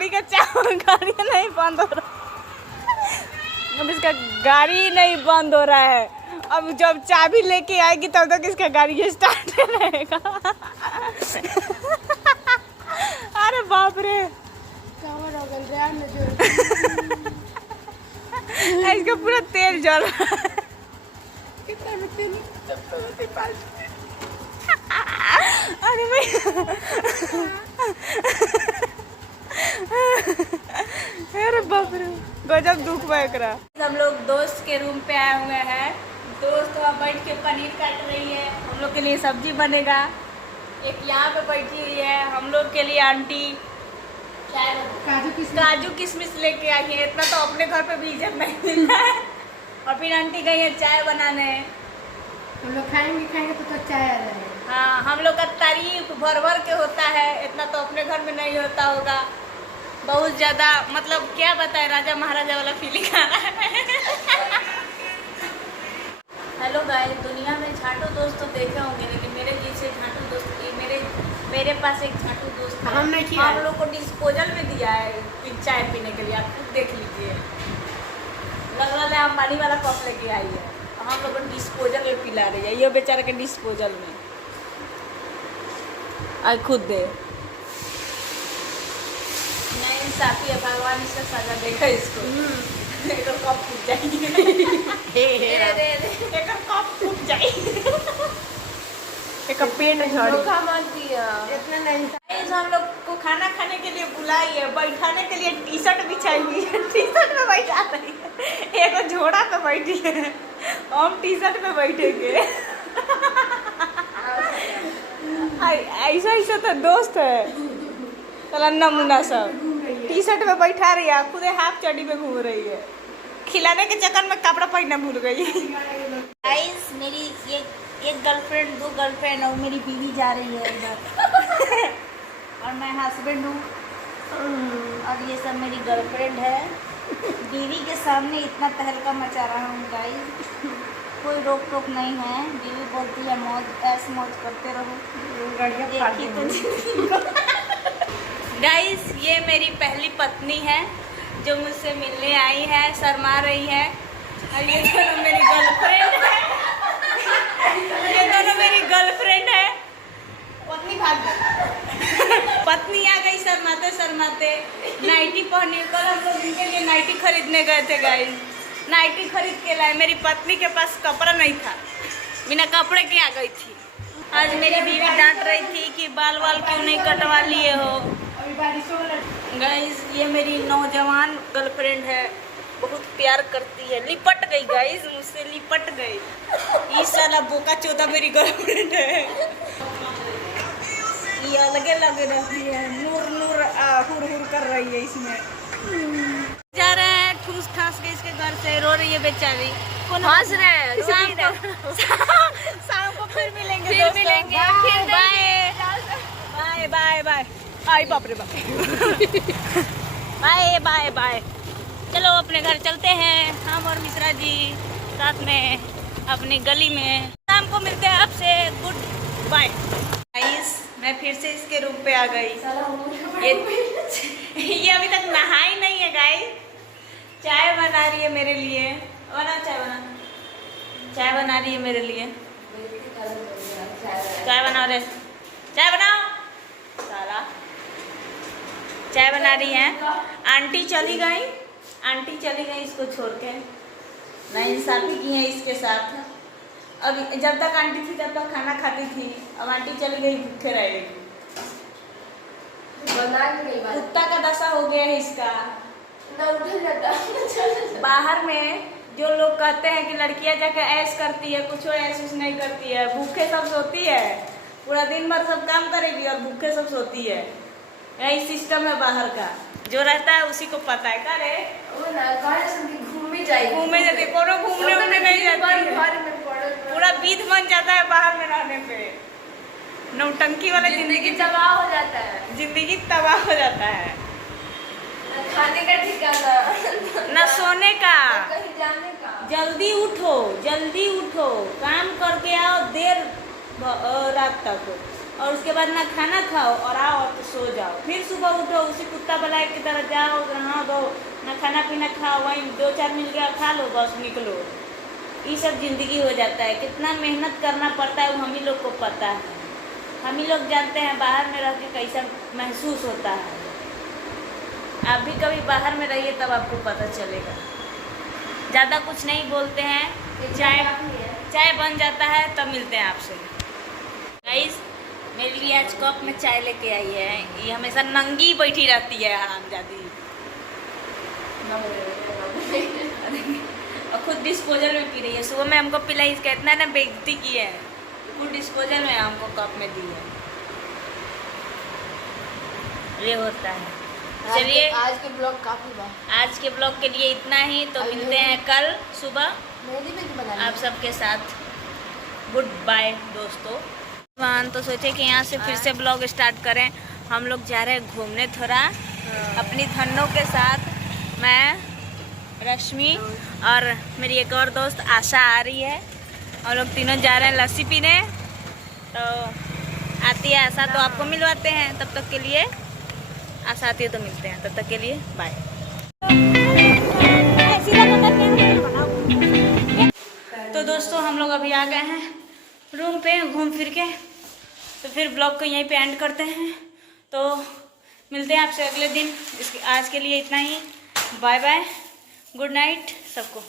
गाड़ी का गाड़ी नहीं बंद हो रहा, अब इसका गाड़ी नहीं बंद हो रहा है। अब जब चाबी लेके आएगी तब तक इसका गाड़ी स्टार्ट रहेगा। अरे बाप रे, इसका पूरा तेल जल रहा है। अरे भाई, अरे बाप रे, गजब दुख बकरा। हम लोग दोस्त के रूम पे आए हुए हैं। दोस्त वहाँ बैठ के पनीर काट रही है, हम लोग के लिए सब्जी बनेगा। एक यहाँ पे बैठी हुई है, हम लोग के लिए आंटी काजू किशमिश लेके आई है। इतना तो अपने घर पे भी इज्जत नहीं मिल रहा है। और फिर आंटी गई है चाय बनाने। हम लोग खाएंगे तो चाय आ जाएगा। हाँ, हम लोग का तारीफ भर भर के होता है, इतना तो अपने घर में नहीं होता होगा। बहुत ज़्यादा, मतलब क्या बताए, राजा महाराजा वाला फीलिंग आ रहा है। हेलो गाइस, दुनिया में झाटू दोस्त तो देखे होंगे, लेकिन मेरे जैसे झाटू दोस्त मेरे पास एक झाटू दोस्त है। हम लोग को डिस्पोजल में दिया है चाय पीने के लिए, आप खुद देख लीजिए। लग रहा है अंबानी वाला कप लेके आई है, हम लोग को डिस्पोजल में पिला रही है। ये बेचारा के डिस्पोजल में आई खुद दे नहीं इंसाफी है, भगवान इससे सजा देगा इसको। एक कप फूट जाएगी, एक कप फूट जाएगी, एक पेट मारती है इतना नहीं। हम लोग को खाना खाने के लिए बुलाई है, बैठाने के लिए टी शर्ट बिछाई हुई है, टी शर्ट में बैठा रही है। एक झोड़ा पे बैठी है, हम टी शर्ट में बैठेंगे। ऐसा ऐसा तो दोस्त है, चला नमूना सब टी शर्ट में बैठा रही है, खुद हाफ चड्डी में घूम रही है। खिलाने के चक्कर में कपड़ा पहनना भूल गई। गाइस, मेरी एक गर्लफ्रेंड, 2 गर्लफ्रेंड और मेरी बीवी जा रही है इधर। और मैं हस्बैंड हूँ, और ये सब मेरी गर्लफ्रेंड है। बीवी के सामने इतना तहलका मचा रहा हूँ गाइस, कोई रोक टोक नहीं है। बीवी बोलती है मौज ऐस मौज करते रहो। गाइस, ये मेरी पहली पत्नी है जो मुझसे मिलने आई है, शर्मा रही है। और ये दोनों मेरी गर्लफ्रेंड है, ये दोनों मेरी गर्लफ्रेंड है। पत्नी भाग गई, पत्नी आ गई शर्माते शर्माते। नाइटी पहनी, कल हम लोग इनके लिए नाइटी खरीदने गए थे गाइस, नाइटी खरीद के लाए। मेरी पत्नी के पास कपड़ा नहीं था, बिना कपड़े के आ गई थी। आज मेरी बीवी डांट रही थी कि बाल वाल क्यों नहीं कटवा लिए हो। गाइस, ये मेरी नौजवान गर्लफ्रेंड है, बहुत प्यार करती है। लिपट गई गाइस, मुझसे लिपट गई। इस साला बोका चौथा मेरी गर्लफ्रेंड है, ये अलगे लगे रहती है, नूर नूर हुर हुर कर रही है इसमें। जा रहे हैं ठूस ठास के इसके घर से, रो रही है बेचारी। हंस रहे हैं। शाम को फिर मिलेंगे, बाय बाय बाय। आई बाप रे बाप। Bye bye bye. चलो अपने घर चलते हैं, हम और मिश्रा जी साथ में अपनी गली में। शाम को मिलते हैं आपसे, गुड बाय। गाइस, मैं फिर से इसके रूम पे आ गई। ये अभी तक नहाई नहीं है गाइस। चाय बना रही है मेरे लिए, चाय बना रही है मेरे लिए। चाय बना रहे, चाय बनाओ साला। चाय बना रही है। आंटी चली गई इसको छोड़ के। मैं इंसाफी की है इसके साथ। अब जब तक आंटी थी तब तक खाना खाती थी, अब आंटी चली गई, भूखे रहेगी। कुत्ता का दशा हो गया है इसका। बाहर में जो लोग कहते हैं कि लड़कियां जाकर ऐश करती है, कुछ ऐश नहीं करती है, भूखे सब सोती है। पूरा दिन भर सब काम करेगी और भूखे सब सोती है। यही सिस्टम है बाहर का, जो रहता है उसी को पता है। का रे घूमे जाती, कोनो घूमने उमने नहीं जाती है, पूरा बीत बन जाता है बाहर में रहने पे। नौटंकी वाला जिंदगी तबाह हो जाता है, जिंदगी तबाह हो जाता है। खाने का ठिकाना न सोने का, कहीं जाने का। जल्दी उठो, काम करके आओ देर रात तक, और उसके बाद ना खाना खाओ और आओ और तो सो जाओ, फिर सुबह उठो उसी कुत्ता बलाय की तरह जाओ, नहा दो, ना खाना पीना खाओ, वहीं 2-4 मिल गया खा लो, बस निकलो। ये सब जिंदगी हो जाता है। कितना मेहनत करना पड़ता है वो हम ही लोग को पता है। हम ही लोग जानते हैं बाहर में रह के कैसा महसूस होता है। आप भी कभी बाहर में रहिए तब आपको पता चलेगा। ज़्यादा कुछ नहीं बोलते हैं, चाय बन जाता है तब मिलते हैं आपसे। गाइस मेरे लिए आज कप में चाय लेके आई है। ये हमेशा नंगी बैठी रहती है हरामजादी, और खुद डिस्पोजल में पी रही है। सुबह में हमको पिलाई, इसका इतना ना बेइज्जती की है, खुद डिस्पोजल में हमको कप में दी है। ये होता है। चलिए आज के ब्लॉग काफी आज के ब्लॉग के लिए इतना ही। तो मिलते हैं कल सुबह आप सबके साथ। गुड बाय दोस्तों। तो सोचे कि यहाँ से फिर से ब्लॉग स्टार्ट करें। हम लोग जा रहे हैं घूमने थोड़ा अपनी धन्नों के साथ। मैं, रश्मि और मेरी एक और दोस्त आशा आ रही है। हम लोग तीनों जा रहे हैं लस्सी पीने। तो आती है आशा तो आपको मिलवाते हैं। तब तक के लिए आशा आती है तो मिलते हैं। तब तक के लिए बाय। तो दोस्तों हम लोग अभी आ गए हैं रूम पे घूम फिर के। तो फिर ब्लॉग को यहीं पे एंड करते हैं। तो मिलते हैं आपसे अगले दिन। आज के लिए इतना ही। बाय बाय, गुड नाइट सबको।